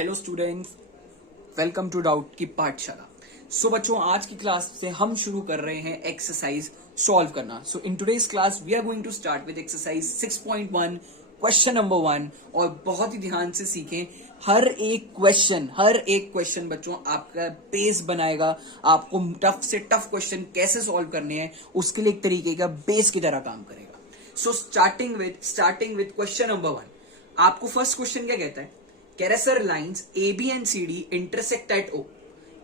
Hello students, welcome to doubt की पाठशाला। सो बच्चों, आज की क्लास से हम शुरू कर रहे हैं एक्सरसाइज सॉल्व करना। So in today's class we are going to start with exercise 6.1 question number 1। और बहुत ही ध्यान से सीखें, हर एक क्वेश्चन बच्चों आपका बेस बनाएगा। आपको टफ से टफ क्वेश्चन कैसे सॉल्व करने हैं उसके लिए एक तरीके का बेस की तरह काम करेगा। So starting with question number 1। आपको फर्स्ट क्वेश्चन क्या कहता है? Sir, lines AB and CD intersect at O.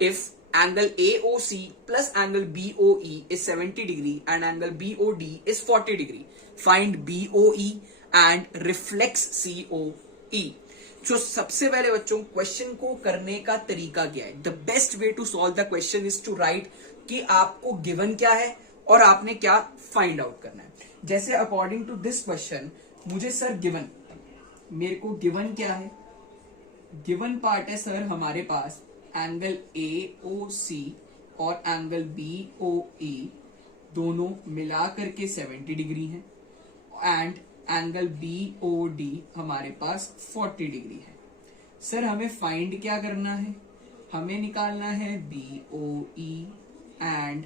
If angle AOC plus angle BOE is 70 degree and angle BOD is 40 degree, find BOE and reflex COE. So, सबसे पहले बच्चों question को करने का तरीका क्या है? The best way to solve the question is to write कि आपको गिवन क्या है और आपने क्या फाइंड आउट करना है। जैसे अकॉर्डिंग टू दिस क्वेश्चन मुझे सर मेरे को गिवन क्या है? गिवन पार्ट है सर हमारे पास एंगल AOC और एंगल BOE दोनों मिला करके 70 डिग्री है एंड एंगल BOD हमारे पास 40 डिग्री है। सर हमें फाइंड क्या करना है? हमें निकालना है BOE and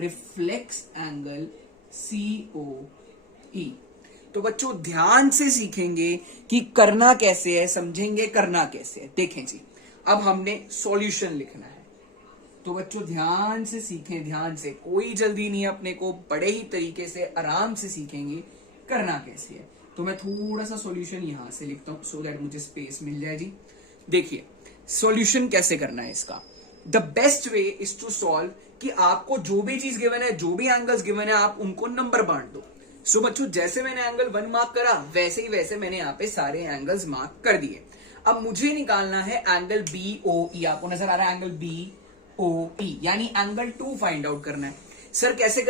reflex angle COE। तो बच्चों ध्यान से सीखेंगे कि करना कैसे है, समझेंगे करना कैसे है। देखें जी, अब हमने सॉल्यूशन लिखना है। तो बच्चों ध्यान से सीखें, ध्यान से, कोई जल्दी नहीं है अपने को, बड़े ही तरीके से आराम से सीखेंगे करना कैसे है। तो मैं थोड़ा सा सॉल्यूशन यहां से लिखता हूं सो दैट मुझे स्पेस मिल जाए जी। देखिए सॉल्यूशन कैसे करना है इसका। The best way is to solve कि आपको जो भी चीज गिवन है, जो भी एंगल्स गिवन है, आप उनको नंबर बांट दो। सो बच्चों जैसे मैंने एंगल 1 मार्क करा वैसे मैंने यहाँ पे सारे एंगल्स मार्क कर दिए। अब मुझे निकालना है एंगल BOE। आपको नजर आ रहा है एंगल BOE यानी एंगल 2 फाइंड आउट करना है। सर कैसे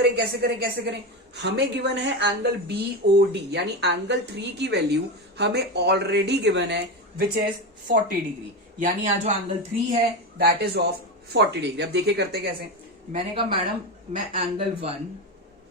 करें? हमें गिवन है एंगल BOD यानी एंगल 3 की वैल्यू हमें ऑलरेडी गिवन है विच इज 40 डिग्री, यानी यहाँ जो एंगल 3 है दैट इज ऑफ 40 डिग्री। अब देखिए करते कैसे। मैंने कहा मैडम मैं एंगल 1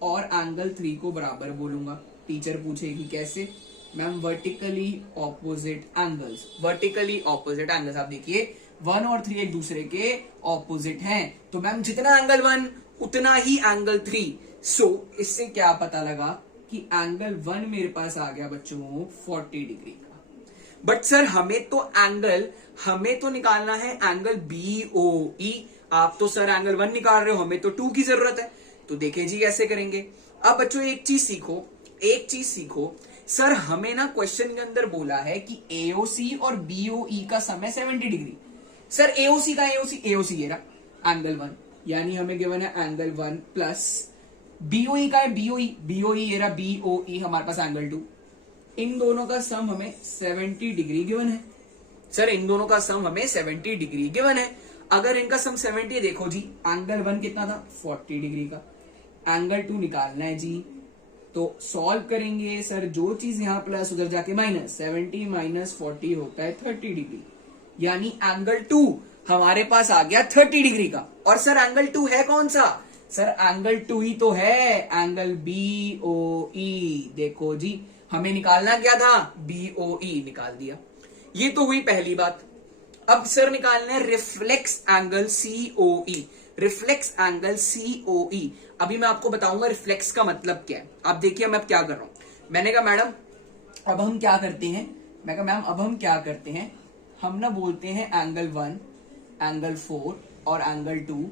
और एंगल 3 को बराबर बोलूंगा। टीचर पूछेगी कैसे? Ma'am vertically opposite angles. आप देखिए 1 और 3 एक दूसरे के ऑपोजिट हैं, तो मैम जितना एंगल 1 उतना ही एंगल 3। सो इससे क्या पता लगा कि एंगल 1 मेरे पास आ गया बच्चों 40 डिग्री का। बट सर हमें तो निकालना है एंगल BOE। आप तो सर एंगल 1 निकाल रहे हो, हमें तो 2 की जरूरत है। तो देखें जी कैसे करेंगे। अब बच्चों एक चीज सीखो। सर हमें ना क्वेश्चन के अंदर बोला है कि AOC और BOE का सम है 70 डिग्री। सर AOC ये रहा एंगल 1, यानी हमें गिवन है एंगल 1 प्लस BOE का है BOE ये रहा BOE हमारे पास एंगल 2। इन दोनों का सम हमें 70 डिग्री गिवन है। सर इन दोनों का सम हमें 70 डिग्री गिवन है। अगर इनका सम 70 है, देखो जी एंगल 1 कितना था 40 डिग्री का, एंगल 2 निकालना है जी। तो सॉल्व करेंगे सर, जो चीज यहां प्लस उधर जाके माइनस, 70 माइनस 40 होता है 30 डिग्री, यानी एंगल 2 हमारे पास आ गया 30 डिग्री का। और सर एंगल 2 है कौन सा? सर एंगल 2 ही तो है, एंगल BOE। देखो जी हमें निकालना क्या था? BOE निकाल दिया। ये तो हुई पहली बात। अब सर निकालना है रिफ्लेक्स एंगल COE। अभी मैं आपको बताऊंगा रिफ्लेक्स का मतलब क्या है। आप देखिए मैं अब क्या कर रहा हूं। मैंने कहा मैडम अब हम क्या करते हैं, हम ना बोलते हैं एंगल 1, एंगल 4 और एंगल 2,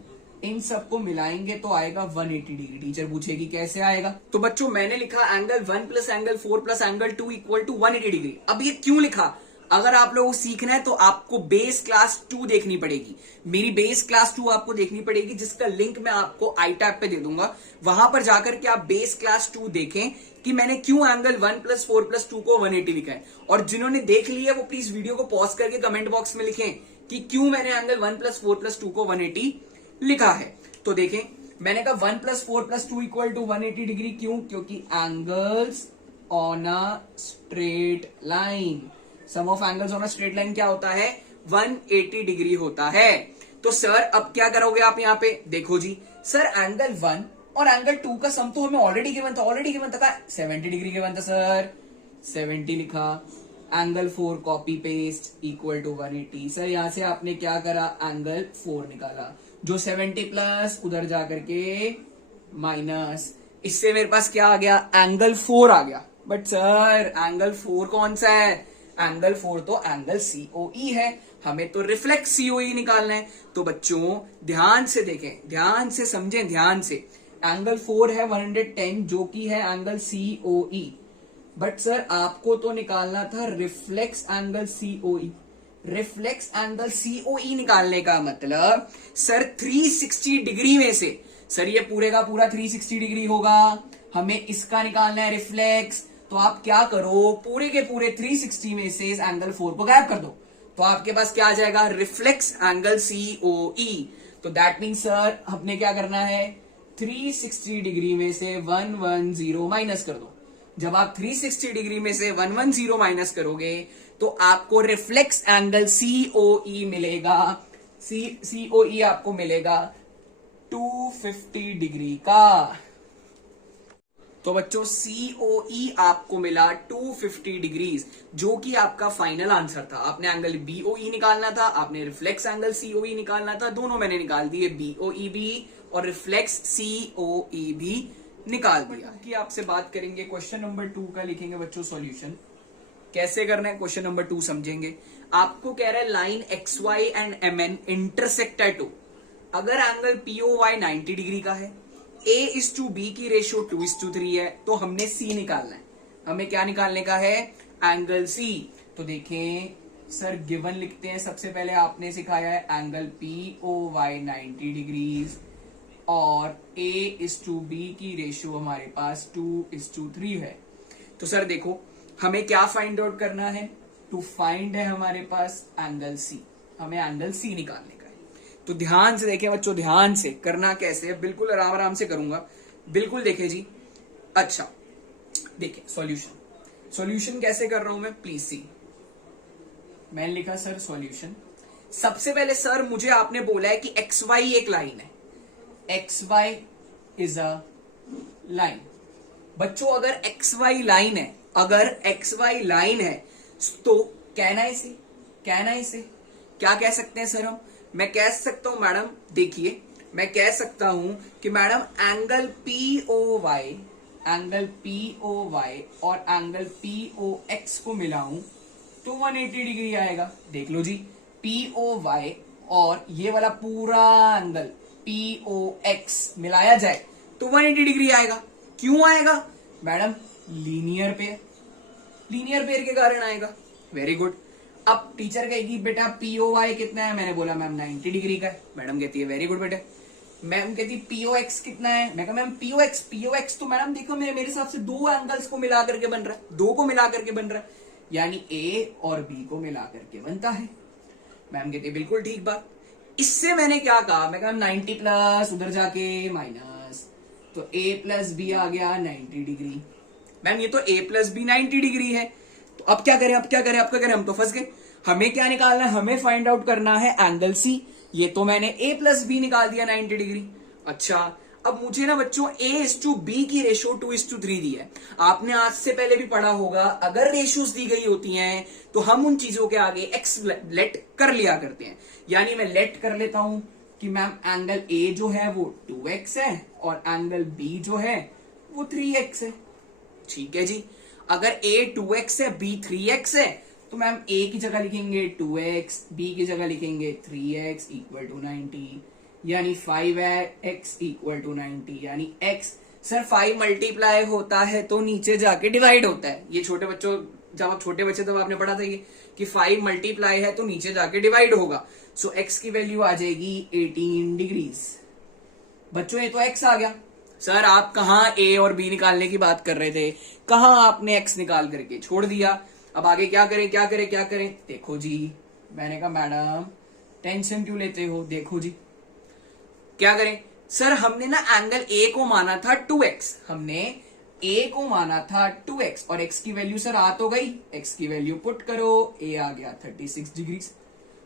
इन सबको मिलाएंगे तो आएगा 180 डिग्री। टीचर पूछेगी कैसे आएगा? तो बच्चों मैंने लिखा angle 1 plus angle 4 plus angle 2 equal to 180 degree. अब ये क्यों लिखा? अगर आप लोगों को सीखना है तो आपको बेस क्लास 2 देखनी पड़ेगी। मेरी बेस क्लास 2 आपको देखनी पड़ेगी, जिसका लिंक मैं आपको आई टैब पे दे दूंगा। वहां पर जाकर के आप बेस क्लास 2 देखें कि मैंने क्यों एंगल 1 प्लस 4 प्लस 2 को 180 लिखा है। और जिन्होंने देख लिया वो प्लीज वीडियो को पॉज करके कमेंट बॉक्स में लिखें कि क्यों मैंने एंगल 1 प्लस 4 प्लस 2 को 180 लिखा है। तो देखें मैंने कहा 1 plus 4 plus 2 equal to 180 degree. क्यों? क्योंकि angles on a straight line, sum of angles on a straight line क्या होता है? 180 डिग्री होता है। तो सर अब क्या करोगे आप यहाँ पे? देखो जी सर एंगल 1 और एंगल 2 का सम तो हमें ऑलरेडी गिवन था 70 डिग्री गिवन था सर, 70 लिखा। Angle 4 copy paste equal to 180। Sir यहां से आपने क्या करा, एंगल 4 निकाला, जो 70 प्लस उधर जाकर के माइनस, इससे मेरे पास क्या आ गया, एंगल 4 आ गया। बट सर एंगल 4 कौन सा है, एंगल 4 तो एंगल सीओई है, हमें तो रिफ्लेक्स सीओई निकालना है। तो बच्चों ध्यान से देखें, ध्यान से समझें, ध्यान से, एंगल 4 है 110 जो कि है एंगल सीओई। बट सर आपको तो निकालना था reflex angle COE. Reflex angle COE निकालने का मतलब सर 360 डिग्री में से, सर ये पूरे का पूरा 360 डिग्री होगा, हमें इसका निकालना है रिफ्लेक्स। तो आप क्या करो, पूरे के पूरे 360 में से इस एंगल 4 को गायब कर दो, तो आपके पास क्या आ जाएगा, रिफ्लेक्स एंगल सीओई। तो दैट मीन सर हमने क्या करना है, 360 डिग्री में से 110 माइनस कर दो। जब आप 360 डिग्री में से 110 माइनस करोगे तो आपको रिफ्लेक्स एंगल सीओई मिलेगा। सीओई आपको मिलेगा 250 डिग्री का। तो बच्चों सीओई आपको मिला 250 डिग्रीज, जो कि आपका फाइनल आंसर था। आपने एंगल बीओई निकालना था, आपने रिफ्लेक्स एंगल सीओई निकालना था, दोनों मैंने निकाल दिए, बीओई भी और रिफ्लेक्स सीओई भी निकाल दिया। कि आपसे बात करेंगे क्वेश्चन नंबर 2 का, लिखेंगे बच्चों सॉल्यूशन। कैसे करना है क्वेश्चन नंबर 2 समझेंगे। आपको कह रहा है line X Y and M N intersect at O. अगर एंगल पीओ वाई 90 डिग्री का है, A:B की रेशियो 2:3 है, तो हमने C निकालना है। हमें क्या निकालने का है, एंगल C। तो देखें सर गिवन लिखते हैं, सबसे पहले आपने सिखाया है एंगल POY 90 डिग्रीज और A:B की रेशियो हमारे पास 2:3 है। तो सर देखो हमें क्या फाइंड आउट करना है, टू फाइंड है हमारे पास एंगल C, हमें एंगल C निकालने का है। तो ध्यान से देखें बच्चों, ध्यान से करना कैसे है, बिल्कुल आराम आराम से करूंगा, बिल्कुल देखें जी। अच्छा देखिए सॉल्यूशन, सॉल्यूशन कैसे कर रहा हूं मैं, प्लीज सी। मैंने लिखा सर सॉल्यूशन। सबसे पहले सर मुझे आपने बोला है कि एक्स वाई एक लाइन है, X Y is a line. बच्चों अगर एक्स वाई लाइन है, अगर एक्स वाई लाइन है तो कहना इसे, कहना इसे क्या कह सकते हैं सर हम, मैं कह सकता हूं मैडम, देखिए मैं कह सकता हूं कि मैडम एंगल पीओ वाई और एंगल पीओ एक्स को मिलाऊं तो 180 डिग्री आएगा। देख लो जी, पीओ वाई और ये वाला पूरा एंगल पीओ एक्स मिलाया जाए तो 180 डिग्री आएगा। क्यों आएगा madam, linear pair, linear pair के कारण आएगा। Very good. अब टीचर कहेगी बेटा पीओ वाई कितना है, मैंने बोला मैम 90 डिग्री का है। मैडम कहती है वेरी गुड बेटा। मैम कहती पीओ एक्स कितना है, मैं कहा मैम पीओ एक्स तो मैडम देखो मेरे हिसाब से दो एंगल्स को मिला करके बन रहा है, दो को मिला करके बन रहा है, यानी ए और बी को मिला करके बनता है। मैम कहती है बिल्कुल ठीक बात। इससे मैंने क्या कहा, मैं कहा 90 प्लस उधर जाके माइनस, तो ए प्लस बी आ गया 90 डिग्री। मैम ये तो ए प्लस बी 90 डिग्री है, तो अब क्या करें, अब क्या करें, अब क्या करें, हम तो फंस गए। हमें क्या निकालना है, हमें फाइंड आउट करना है एंगल सी। ये तो मैंने a प्लस बी निकाल दिया 90 डिग्री। अच्छा अब मुझे ना बच्चों A:B की रेशियो 2:3 दी है। आपने आज से पहले भी पढ़ा होगा, अगर रेशियोज दी गई होती हैं तो हम उन चीजों के आगे x लेट कर लिया करते हैं। यानी मैं लेट कर लेता हूं कि मैम एंगल A जो है वो 2x है और एंगल B जो है वो 3x है। ठीक है जी, अगर A 2x है B 3x है तो मैम A की जगह लिखेंगे 2x, B की जगह लिखेंगे 3x इक्वल टू 90, यानी 5x इक्वल टू 90, यानी x। सर 5 मल्टीप्लाई होता है तो नीचे जाके डिवाइड होता है। ये छोटे बच्चों, जब आप छोटे बच्चे तब आपने पढ़ा था ये कि 5 मल्टीप्लाई है तो नीचे जाके डिवाइड होगा। सो x की वैल्यू आ जाएगी 18 डिग्रीज। बच्चों ये तो x आ गया। सर आप कहां a और b निकालने की बात कर रहे थे, कहां आपने x निकाल करके छोड़ दिया। अब आगे क्या करें, क्या करें, क्या करें। देखो जी, मैंने कहा मैडम टेंशन क्यों लेते हो, देखो जी क्या करें। सर हमने ना एंगल A को माना था 2x, हमने A को माना था 2x और x की वैल्यू सर आ तो गई, x की वैल्यू पुट करो, A आ गया 36 डिग्री।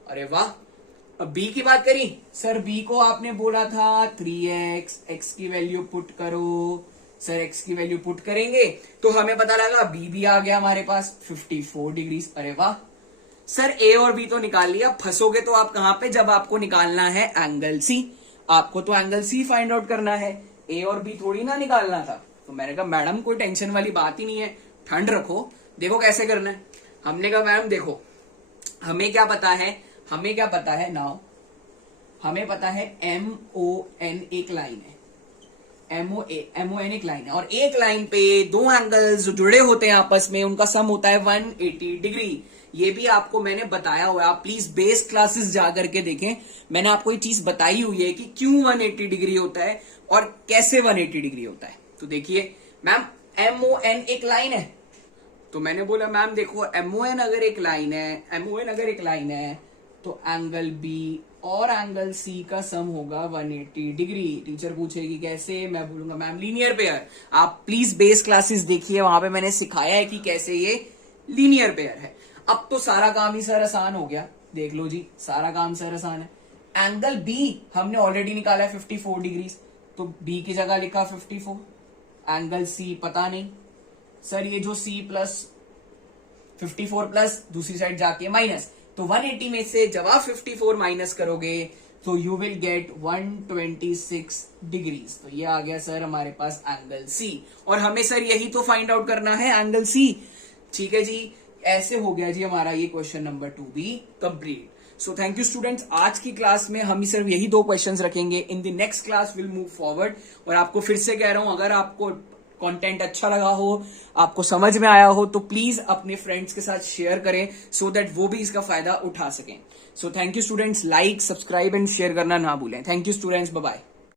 अरे वाह। अब B की बात करी, सर B को आपने बोला था 3x, x की वैल्यू पुट करो, सर x की वैल्यू पुट करेंगे तो हमें पता लगा b भी आ गया हमारे पास 54 डिग्री। अरे वाह सर a और b तो निकाल लिया, फंसोगे तो आप कहां पे, जब आपको निकालना है एंगल c। आपको तो एंगल c फाइंड आउट करना है, a और b थोड़ी ना निकालना था। तो मैंने कहा मैडम कोई टेंशन वाली बात ही नहीं है, ठंड रखो, देखो कैसे करना है। हमने कहा मैम देखो हमें क्या पता है नाउ हमें पता है MON एक लाइन है, MON एक लाइन है, और एक लाइन पे दो एंगल्स जो जुड़े होते हैं आपस में उनका सम होता है 180 डिग्री। ये भी आपको मैंने बताया हुआ है, आप प्लीज बेस क्लासेस जाकर के देखें, मैंने आपको ये चीज बताई हुई है कि क्यों 180 डिग्री होता है और कैसे 180 डिग्री होता है। तो देखिए मैम MON एक लाइन है, तो मैंने बोला मैम देखो MON अगर एक लाइन है तो एंगल B और एंगल C का सम होगा 180 डिग्री। टीचर पूछेगी कैसे, मैं बोलूंगा मैम लीनियर पेयर। आप प्लीज बेस क्लासेस देखिए, वहां पे मैंने सिखाया है कि कैसे ये लीनियर पेयर है। अब तो सारा काम ही सर आसान हो गया, देख लो जी सारा काम सर आसान है। एंगल B हमने ऑलरेडी निकाला है 54 डिग्री, तो B की जगह लिखा 54। एंगल C पता नहीं सर, ये जो C प्लस 54 प्लस दूसरी साइड जाके माइनस, तो 180 में से जब आप 54 माइनस करोगे तो यू विल गेट 126 डिग्रीज। तो ये आ गया सर हमारे पास एंगल C, और हमें सर यही तो फाइंड आउट करना है एंगल C। ठीक है जी, ऐसे हो गया जी हमारा ये क्वेश्चन नंबर 2 भी complete. So thank you students, आज की क्लास में हम सिर्फ यही दो क्वेश्चंस रखेंगे। In the next class will move forward. और आपको फिर से कह रहा हूं, अगर आपको कंटेंट अच्छा लगा हो, आपको समझ में आया हो, तो प्लीज अपने फ्रेंड्स के साथ शेयर करें सो दैट वो भी इसका फायदा उठा सकें। So thank you students, like subscribe and share करना ना भूलें। Thank you students, bye bye.